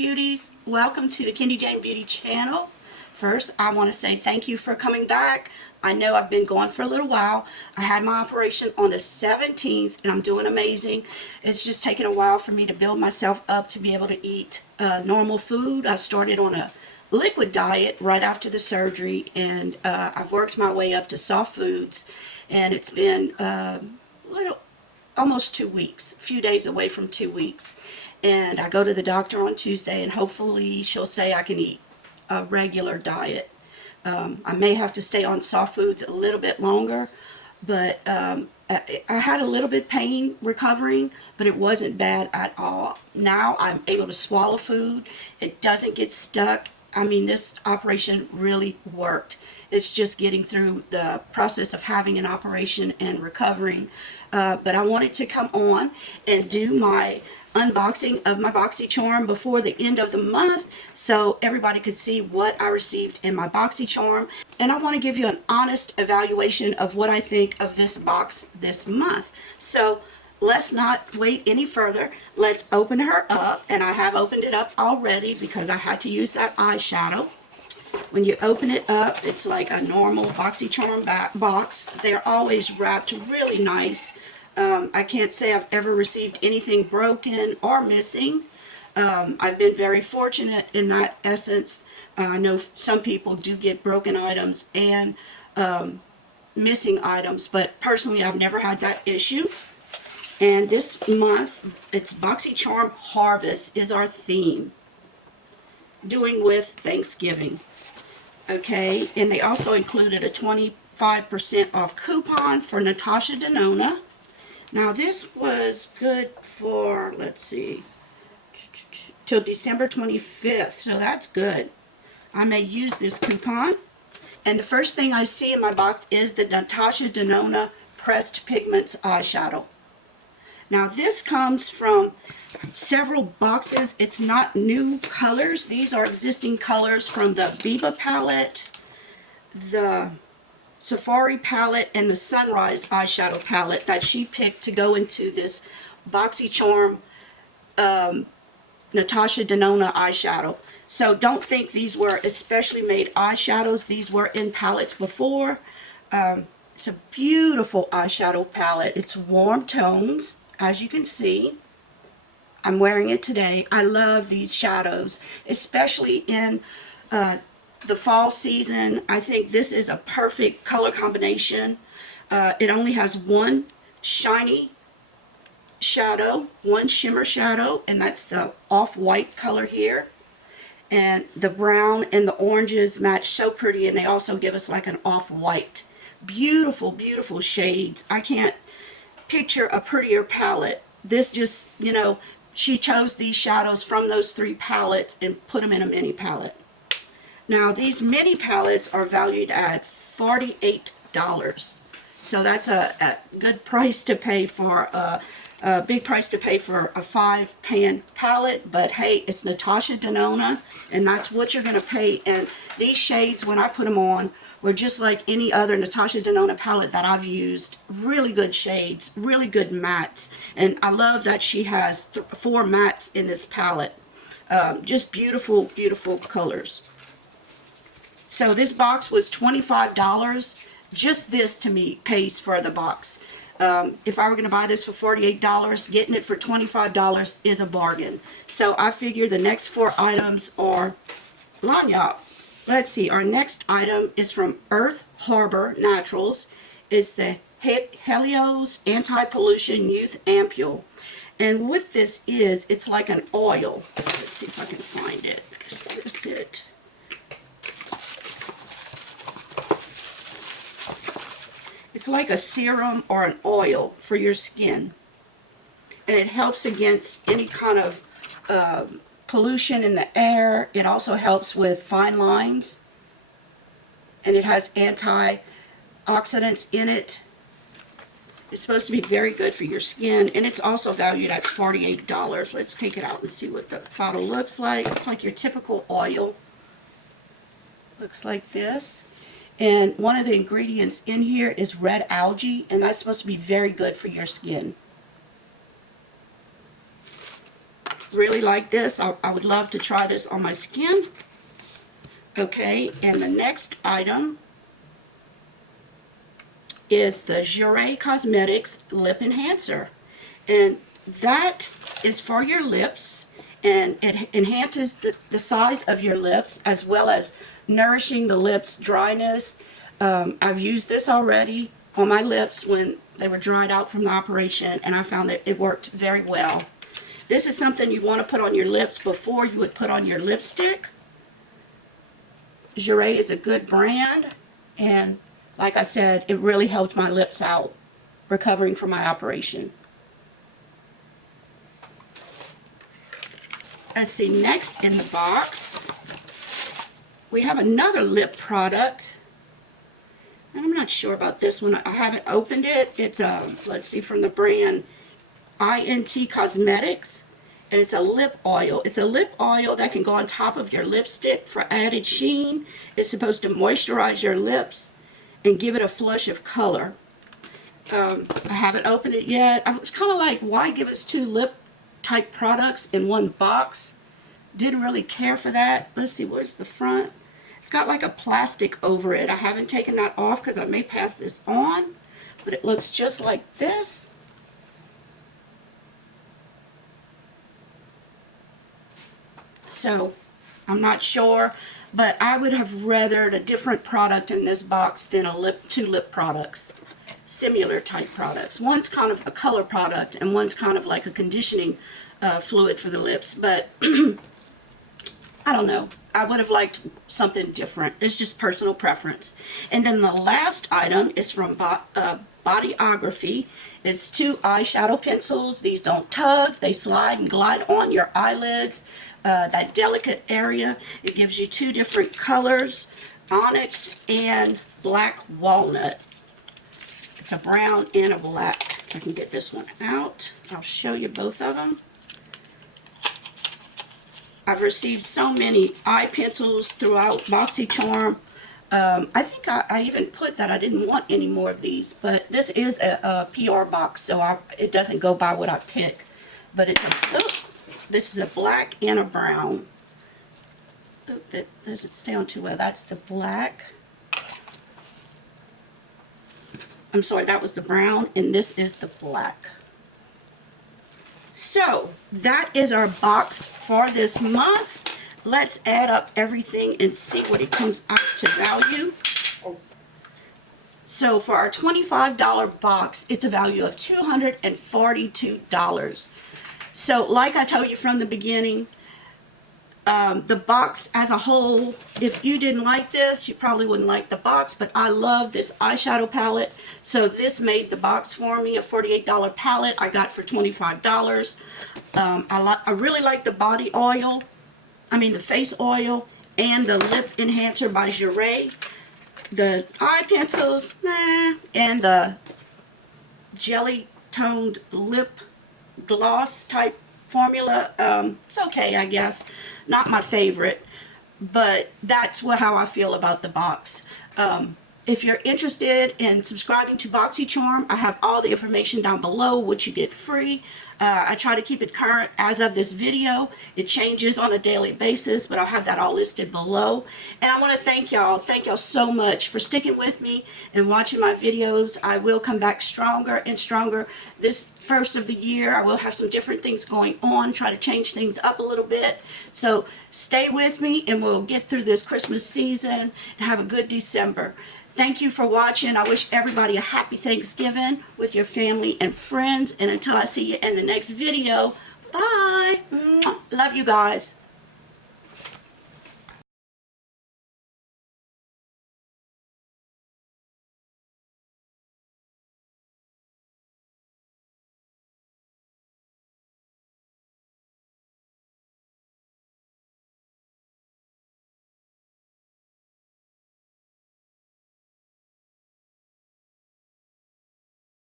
Beauties. Welcome to the Kendy Beauty channel. First, I want to say thank you for coming back. I know I've been gone for a little while. I had my operation on the 17th and I'm doing amazing. It's just taken a while for me to build myself up to be able to eat normal food. I started on a liquid diet right after the surgery, and I've worked my way up to soft foods, and it's been almost 2 weeks, a few days away from 2 weeks. And I go to the doctor on Tuesday, and hopefully she'll say I can eat a regular diet. I may have to stay on soft foods a little bit longer, but I had a little bit pain recovering, but it wasn't bad at all. Now I'm able to swallow food. It doesn't get stuck. I mean, this operation really worked. It's just getting through the process of having an operation and recovering. But I wanted to come on and do my unboxing of my Boxycharm before the end of the month so everybody could see what I received in my Boxycharm. And I want to give you an honest evaluation of what I think of this box this month. So let's not wait any further. Let's open her up. And I have opened it up already because I had to use that eyeshadow. When you open it up, it's like a normal Boxycharm box. They're always wrapped really nice. I can't say I've ever received anything broken or missing. I've been very fortunate in that essence. I know some people do get broken items and missing items, but personally I've never had that issue. And this month, it's Boxycharm Harvest is our theme, doing with Thanksgiving. Okay, and they also included a 25% off coupon for Natasha Denona. Now this was good for, let's see, till December 25th, so that's good. I may use this coupon. And the first thing I see in my box is the Natasha Denona Pressed Pigments eyeshadow. Now this comes from several boxes. It's not new colors. These are existing colors from the Biba palette, the Safari palette, and the Sunrise eyeshadow palette that she picked to go into this Boxycharm Natasha Denona eyeshadow. So don't think these were especially made eyeshadows. These were in palettes before. It's a beautiful eyeshadow palette. It's warm tones, as you can see. I'm wearing it today. I love these shadows, especially in the fall season. I think this is a perfect color combination. It only has one shiny shadow, one shimmer shadow, and that's the off-white color here. And the brown and the oranges match so pretty, and they also give us like an off-white. Beautiful, beautiful shades. I can't picture a prettier palette. This just, you know, she chose these shadows from those three palettes and put them in a mini palette. Now these mini palettes are valued at $48. So that's a good price to pay for, a big price to pay for a 5-pan palette. But hey, it's Natasha Denona, and that's what you're going to pay. And these shades, when I put them on, were just like any other Natasha Denona palette that I've used. Really good shades, really good mattes. And I love that she has 4 mattes in this palette. Just beautiful, beautiful colors. So this box was $25. Just this to me pays for the box. If I were going to buy this for $48, getting it for $25 is a bargain. So I figure the next 4 items are Lanya. Let's see, our next item is from Earth Harbor Naturals. It's the Helios Anti-Pollution Youth Ampoule. And what this is, it's like an oil. Let's see if I can find it. Is this it? It's like a serum or an oil for your skin. And it helps against any kind of pollution in the air. It also helps with fine lines. And it has antioxidants in it. It's supposed to be very good for your skin. And it's also valued at $48. Let's take it out and see what the bottle looks like. It's like your typical oil. Looks like this. And one of the ingredients in here is red algae, and that's supposed to be very good for your skin. Really like this. I would love to try this on my skin. Okay, and the next item is the Jure Cosmetics Lip Enhancer. And that is for your lips, and it enhances the size of your lips as well as nourishing the lips' dryness. I've used this already on my lips when they were dried out from the operation, and I found that it worked very well. This is something you want to put on your lips before you would put on your lipstick. Jure is a good brand, and like I said, it really helped my lips out recovering from my operation. Let's see, next in the box, we have another lip product. And I'm not sure about this one. I haven't opened it. It's let's see, from the brand INT Cosmetics, and it's a lip oil. It's a lip oil that can go on top of your lipstick for added sheen. It's supposed to moisturize your lips and give it a flush of color. I haven't opened it yet. I was kind of like, why give us two lip type products in one box? Didn't really care for that. Let's see, where's the front? It's got like a plastic over it. I haven't taken that off because I may pass this on, but it looks just like this. So I'm not sure, but I would have rathered a different product in this box than two lip products, similar type products. One's kind of a color product and one's kind of like a conditioning fluid for the lips, but I don't know. I would have liked something different. It's just personal preference. And then the last item is from Bodyography. It's 2 eyeshadow pencils. These don't tug. They slide and glide on your eyelids. That delicate area. It gives you 2 different colors, onyx and black walnut. It's a brown and a black. I can get this one out. I'll show you both of them. I've received so many eye pencils throughout Boxycharm. I think I even put that I didn't want any more of these, but this is a PR box, so it doesn't go by what I pick. But this is a black and a brown. It doesn't stay on too well. That's the black. I'm sorry, that was the brown, and this is the black. So that is our box for this month. Let's add up everything and see what it comes out to value. So for our $25 box, it's a value of $242. So like I told you from the beginning, the box as a whole, if you didn't like this, you probably wouldn't like the box, but I love this eyeshadow palette. So this made the box for me, a $48 palette I got for $25. I really like the body oil, the face oil, and the lip enhancer by Jure. The eye pencils, and the jelly toned lip gloss type formula, it's okay, I guess. Not my favorite, but that's how I feel about the box. If you're interested in subscribing to Boxycharm, I have all the information down below, which you get free. I try to keep it current as of this video. It changes on a daily basis, but I'll have that all listed below. And I want to thank y'all. Thank y'all so much for sticking with me and watching my videos. I will come back stronger and stronger this first of the year. I will have some different things going on, try to change things up a little bit. So stay with me and we'll get through this Christmas season and have a good December. Thank you for watching. I wish everybody a happy Thanksgiving with your family and friends. And until I see you in the next video, bye. Love you guys.